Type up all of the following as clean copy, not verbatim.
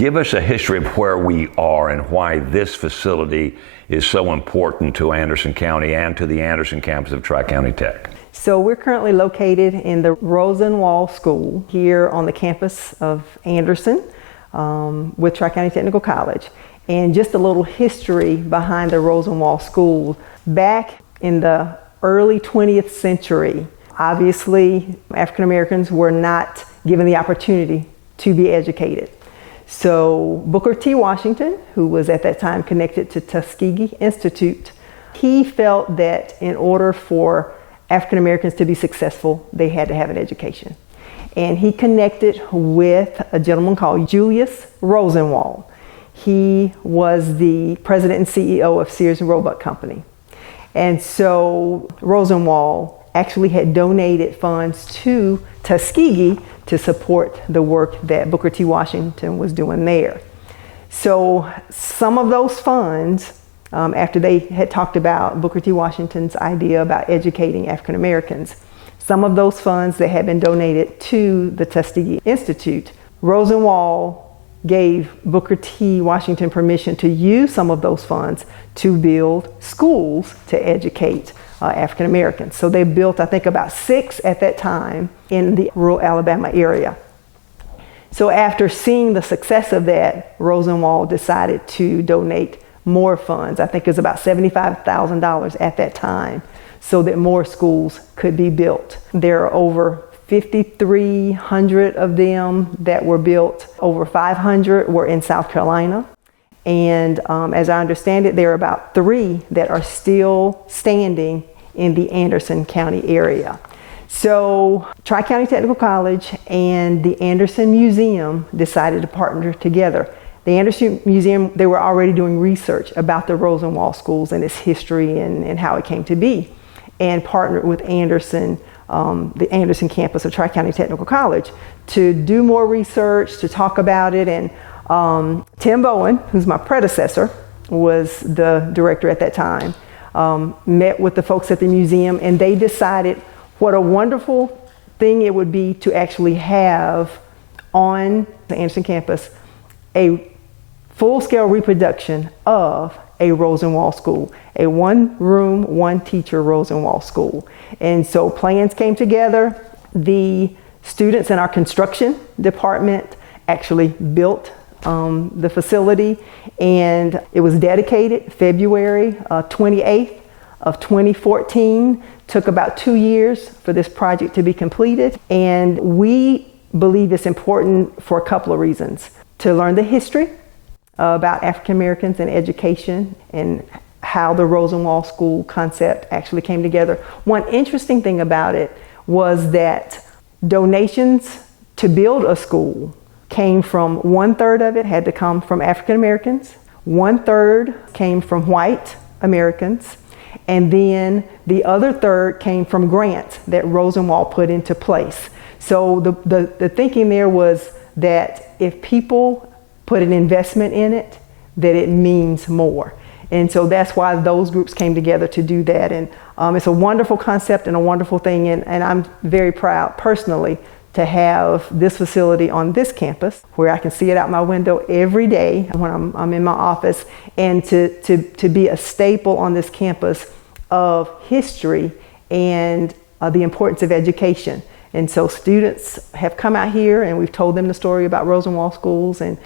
Give us a history of where we are and why this facility is so important to Anderson County and to the Anderson campus of Tri-County Tech. So we're currently located in the Rosenwald School here on the campus of Anderson with Tri-County Technical College. And just a little history behind the Rosenwald School. Back in the early 20th century, obviously African Americans were not given the opportunity to be educated. So Booker T. Washington, who was at that time connected to Tuskegee Institute, he felt that in order for African Americans to be successful, they had to have an education. And he connected with a gentleman called Julius Rosenwald. He was the president and CEO of Sears and Roebuck Company. And so Rosenwald actually had donated funds to Tuskegee to support the work that Booker T. Washington was doing there. So some of those funds, after they had talked about Booker T. Washington's idea about educating African Americans, some of those funds that had been donated to the Tuskegee Institute, Rosenwald gave Booker T. Washington permission to use some of those funds to build schools to educate African Americans. So they built, I think, about 6 at that time in the rural Alabama area. So after seeing the success of that, Rosenwald decided to donate more funds. I think it was about $75,000 at that time, so that more schools could be built. There are over 5,300 of them that were built. Over 500 were in South Carolina. And as I understand it, there are about 3 that are still standing in the Anderson County area. So Tri-County Technical College and the Anderson Museum decided to partner together. The Anderson Museum, they were already doing research about the Rosenwald schools and its history and how it came to be, and partnered with Anderson, the Anderson campus of Tri-County Technical College, to do more research, to talk about it. And Tim Bowen, who's my predecessor, was the director at that time, met with the folks at the museum, and they decided what a wonderful thing it would be to actually have on the Anderson campus a full-scale reproduction of a Rosenwald school, a one-room, one-teacher Rosenwald school. And so plans came together. The students in our construction department actually built the facility, and it was dedicated February 28th of 2014. Took about 2 years for this project to be completed, and we believe it's important for a couple of reasons. To learn the history about African Americans and education and how the Rosenwald School concept actually came together. One interesting thing about it was that donations to build a school came from 1/3 of it had to come from African Americans, 1/3 came from white Americans, and then the other 1/3 came from grants that Rosenwald put into place. So the thinking there was that if people put an investment in it, that it means more. And so that's why those groups came together to do that. And it's a wonderful concept and a wonderful thing. And I'm very proud personally to have this facility on this campus where I can see it out my window every day when I'm in my office, and to be a staple on this campus of history and the importance of education. And so students have come out here and we've told them the story about Rosenwald schools. And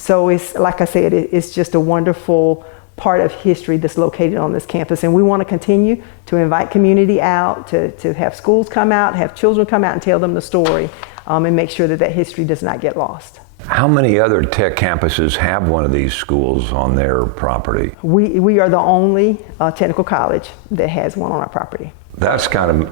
so it's, like I said, it's just a wonderful part of history that's located on this campus. And we want to continue to invite community out, to have schools come out, have children come out and tell them the story, and make sure that that history does not get lost. How many other tech campuses have one of these schools on their property? We are the only technical college that has one on our property. That's kind of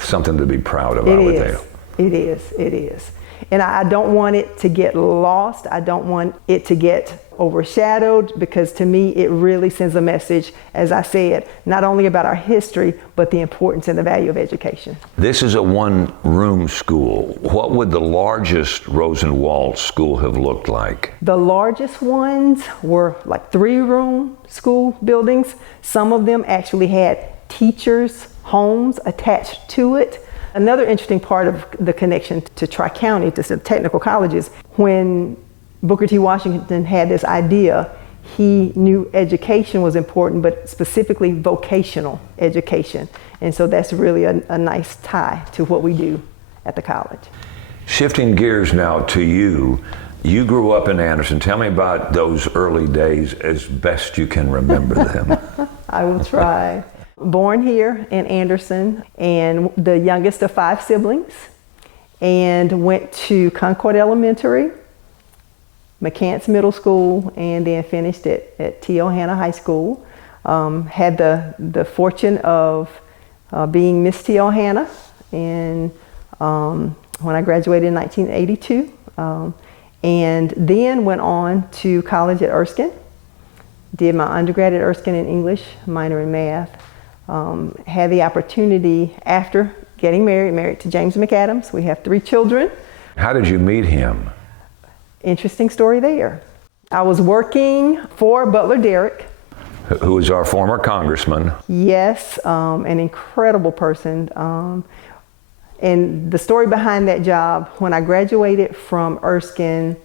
something to be proud of, I would think. It is. And I don't want it to get lost. I don't want it to get overshadowed, because to me it really sends a message, as I said, not only about our history, but the importance and the value of education. This is a one-room school. What would the largest Rosenwald school have looked like? The largest ones were like 3-room school buildings. Some of them actually had teachers' homes attached to it. Another interesting part of the connection to Tri-County, to some technical colleges, when Booker T. Washington had this idea. He knew education was important, but specifically vocational education. And so that's really a nice tie to what we do at the college. Shifting gears now to you. You grew up in Anderson. Tell me about those early days as best you can remember them. I will try. Born here in Anderson, and the youngest of 5 siblings, and went to Concord Elementary, McCants Middle School, and then finished at T. Hanna High School. Had the fortune of being Miss T. Hanna, and when I graduated in 1982, and then went on to college at Erskine. Did my undergrad at Erskine in English, minor in math. Had the opportunity after getting married to James McAdams. We have 3 children. How did you meet him? Interesting story there. I was working for Butler Derrick. Who is our former congressman. Yes, an incredible person. And the story behind that job, when I graduated from Erskine,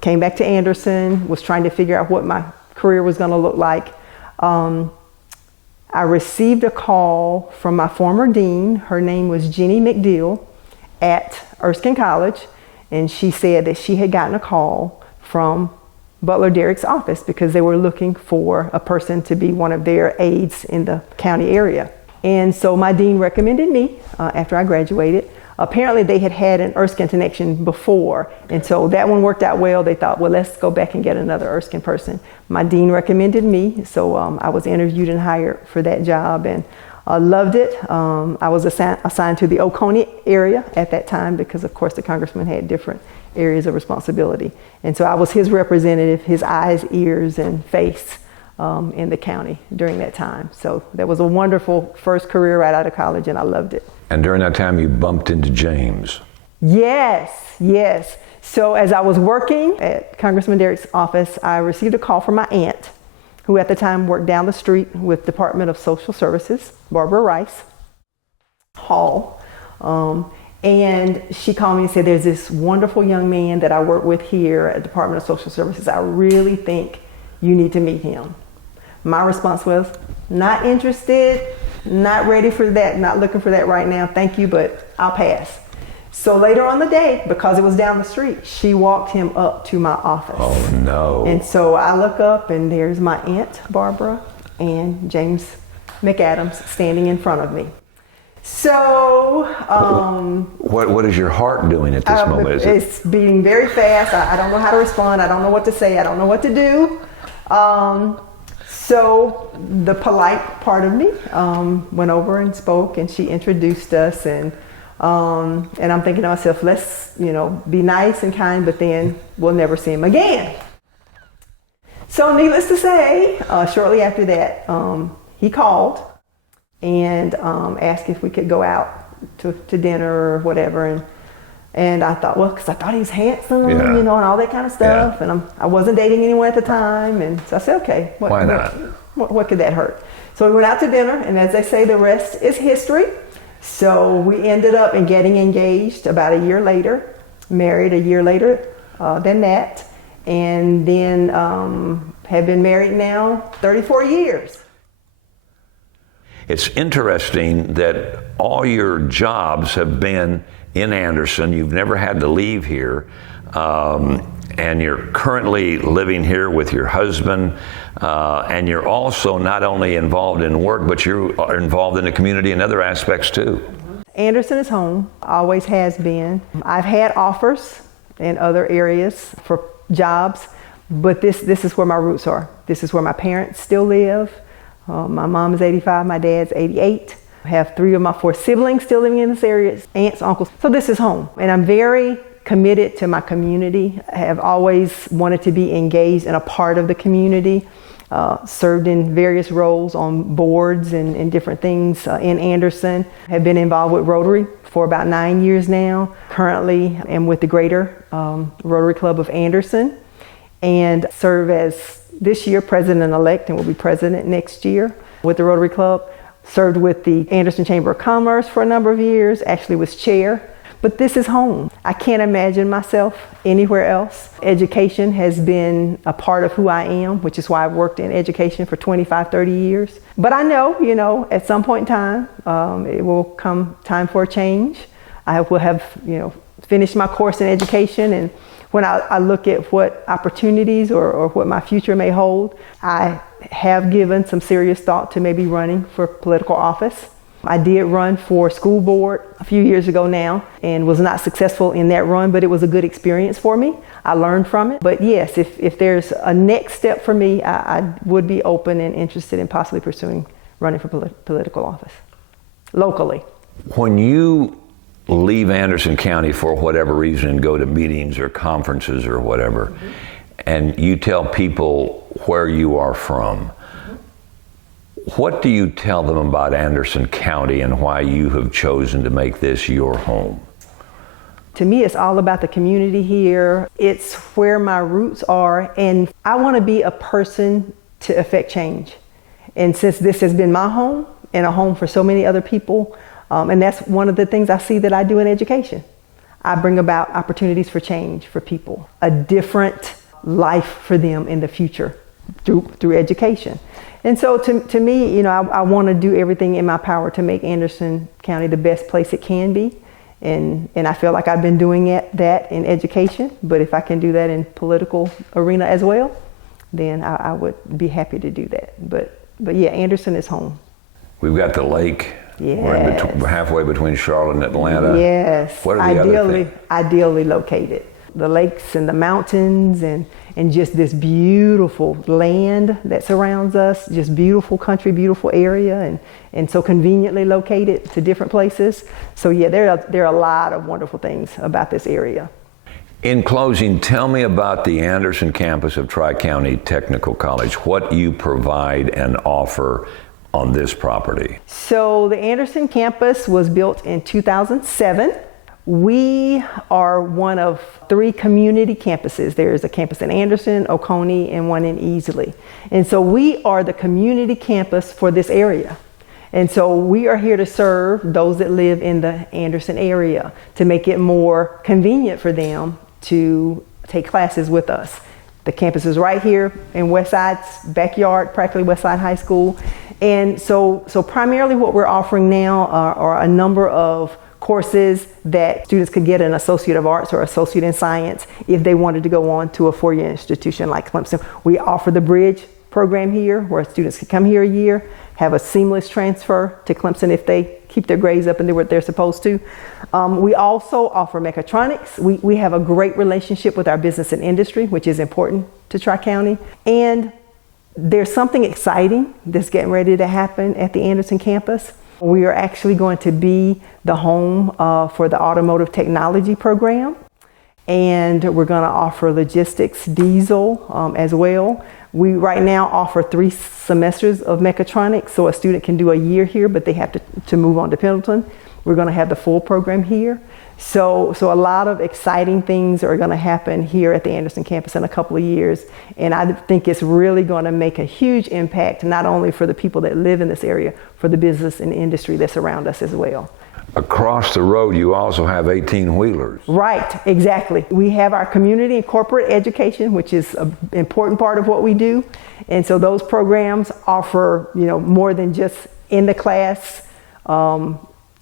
came back to Anderson, was trying to figure out what my career was going to look like. I received a call from my former dean. Her name was Jenny McDill at Erskine College, and she said that she had gotten a call from Butler Derrick's office because they were looking for a person to be one of their aides in the county area. And so my dean recommended me after I graduated. Apparently they had had an Erskine connection before, and so that one worked out well. They thought, well, let's go back and get another Erskine person. My dean recommended me, so I was interviewed and hired for that job, and I loved it. I was assigned to the Oconee area at that time because, of course, the congressman had different areas of responsibility. And so I was his representative, his eyes, ears, and face in the county during that time. So that was a wonderful first career right out of college, and I loved it. And during that time, you bumped into James. Yes. So as I was working at Congressman Derrick's office, I received a call from my aunt, who at the time worked down the street with Department of Social Services, Barbara Rice Hall. And she called me and said, there's this wonderful young man that I work with here at Department of Social Services. I really think you need to meet him. My response was, not interested, not ready for that, not looking for that right now, thank you, but I'll pass. So later on the day, because it was down the street, she walked him up to my office. Oh no. And so I look up and there's my aunt, Barbara, and James McAdams standing in front of me. So, what is your heart doing at this moment? It's beating very fast. I don't know how to respond. I don't know what to say. I don't know what to do. So the polite part of me went over and spoke, and she introduced us, and I'm thinking to myself, let's be nice and kind, but then we'll never see him again. So needless to say, shortly after that, he called and asked if we could go out to dinner or whatever, and I thought, well, because I thought he was handsome, and all that kind of stuff, and I wasn't dating anyone at the time, and so I said, okay, why not? What could that hurt? So we went out to dinner, and as they say, the rest is history. So we ended up getting engaged about a year later, married a year later than that, and then have been married now 34 years. It's interesting that all your jobs have been in Anderson. You've never had to leave here, and you're currently living here with your husband, and you're also not only involved in work, but you are involved in the community in other aspects too. Anderson is home, always has been. I've had offers in other areas for jobs, but this is where my roots are. This is where my parents still live. My mom is 85, my dad's 88. I have 3 of my 4 siblings still living in this area, aunts, uncles. So this is home. And I'm very committed to my community. I have always wanted to be engaged and a part of the community. Served in various roles on boards and different things in Anderson. Have been involved with Rotary for about 9 years now. Currently am with the Greater Rotary Club of Anderson, and serve as this year president-elect and will be president next year with the Rotary Club. Served with the Anderson Chamber of Commerce for a number of years, actually was chair but this is home. I can't imagine myself anywhere else. Education has been a part of who I am, which is why I've worked in education for 25, 30 years. But I know, at some point in time, it will come time for a change. I will have, finished my course in education, and when I look at what opportunities or what my future may hold, I have given some serious thought to maybe running for political office. I did run for school board a few years ago now and was not successful in that run, but it was a good experience for me. I learned from it. But yes, if there's a next step for me, I would be open and interested in possibly pursuing running for political office locally. When you leave Anderson County for whatever reason and go to meetings or conferences or whatever, and you tell people where you are from, what do you tell them about Anderson County and why you have chosen to make this your home? To me, it's all about the community here. It's where my roots are, and I want to be a person to affect change. And since this has been my home and a home for so many other people, and that's one of the things I see that I do in education. I bring about opportunities for change for people, a different life for them in the future through education. And so to me, I want to do everything in my power to make Anderson County the best place it can be. And I feel like I've been doing that in education, but if I can do that in political arena as well, then I would be happy to do that. But yeah, Anderson is home. We've got the lake. Yes. We're halfway between Charlotte and Atlanta. Yes. What are the other things? Ideally located. The lakes and the mountains and just this beautiful land that surrounds us, just beautiful country, beautiful area, and so conveniently located to different places. So yeah, there are a lot of wonderful things about this area. In closing, tell me about the Anderson campus of Tri-County Technical College, what you provide and offer on this property. So the Anderson campus was built in 2007. We are one of 3 community campuses. There is a campus in Anderson, Oconee, and one in Easley. And so we are the community campus for this area. And so we are here to serve those that live in the Anderson area to make it more convenient for them to take classes with us. The campus is right here in Westside's backyard, practically Westside High School. And so primarily what we're offering now are a number of courses that students could get an Associate of Arts or Associate in Science if they wanted to go on to a 4-year institution like Clemson. We offer the Bridge program here where students can come here a year, have a seamless transfer to Clemson if they keep their grades up and do what they're supposed to. We also offer mechatronics. We have a great relationship with our business and industry, which is important to Tri-County. And there's something exciting that's getting ready to happen at the Anderson campus. We are actually going to be the home for the automotive technology program. And we're going to offer logistics, diesel as well. We right now offer 3 semesters of mechatronics, so a student can do a year here, but they have to move on to Pendleton. We're going to have the full program here. So a lot of exciting things are going to happen here at the Anderson campus in a couple of years. And I think it's really going to make a huge impact, not only for the people that live in this area, for the business and industry that's around us as well. Across the road, you also have 18-wheelers. Right, exactly. We have our community and corporate education, which is an important part of what we do. And so those programs offer, more than just in the class,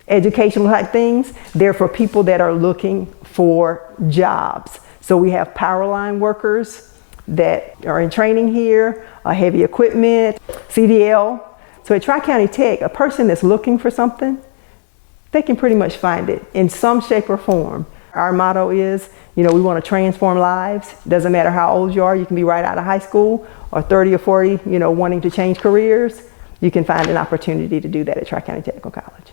educational type things. They're for people that are looking for jobs. So we have power line workers that are in training here, heavy equipment, CDL. So at Tri-County Tech, a person that's looking for something, they can pretty much find it in some shape or form. Our motto is, we want to transform lives. Doesn't matter how old you are. You can be right out of high school or 30 or 40, wanting to change careers. You can find an opportunity to do that at Tri-County Technical College.